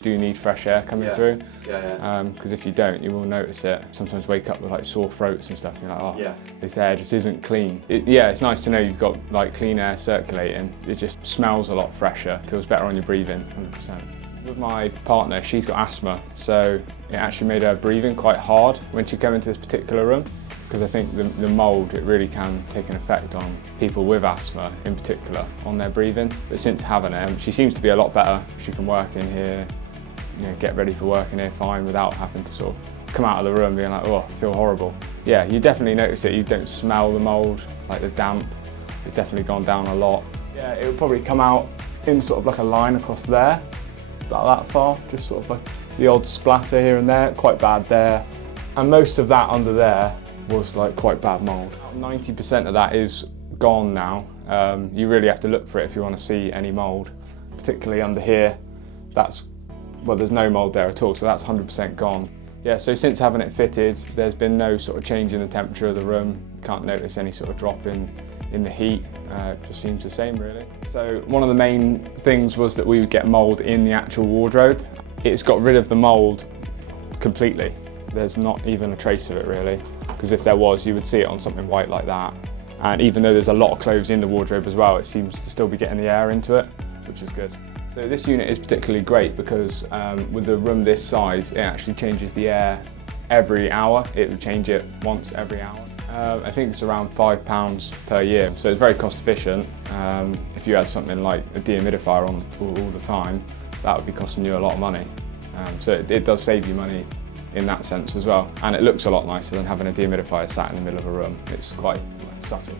Do need fresh air coming through. Yeah. Because if you don't, you will notice it. Sometimes wake up with like sore throats and stuff. And you're like, oh, this air just isn't clean. It's nice to know you've got like clean air circulating. It just smells a lot fresher. Feels better on your breathing, 100%. With my partner, she's got asthma, so it actually made her breathing quite hard when she came into this particular room. Because I think the mould, it really can take an effect on people with asthma in particular, on their breathing. But since having it, she seems to be a lot better. She can work in here, get ready for work in here fine without having to sort of come out of the room being like, oh, I feel horrible. Yeah, you definitely notice it. You don't smell the mould, like the damp. It's definitely gone down a lot. Yeah, it would probably come out in sort of like a line across there, about that far, just sort of like the odd splatter here and there, quite bad there. And most of that under there was like quite bad mould. 90% of that is gone now. You really have to look for it if you want to see any mould, particularly under here. There's no mould there at all, so that's 100% gone. Yeah, so since having it fitted, there's been no sort of change in the temperature of the room. You can't notice any sort of drop in the heat. It just seems the same, really. So one of the main things was that we would get mould in the actual wardrobe. It's got rid of the mould completely. There's not even a trace of it, really, because if there was, you would see it on something white like that. And even though there's a lot of clothes in the wardrobe as well, it seems to still be getting the air into it, which is good. So this unit is particularly great because with a room this size, it actually changes the air every hour. It would change it once every hour. I think it's around £5 per year, so it's very cost efficient. If you had something like a dehumidifier on all the time, that would be costing you a lot of money. So it does save you money in that sense as well. And it looks a lot nicer than having a dehumidifier sat in the middle of a room. It's quite subtle.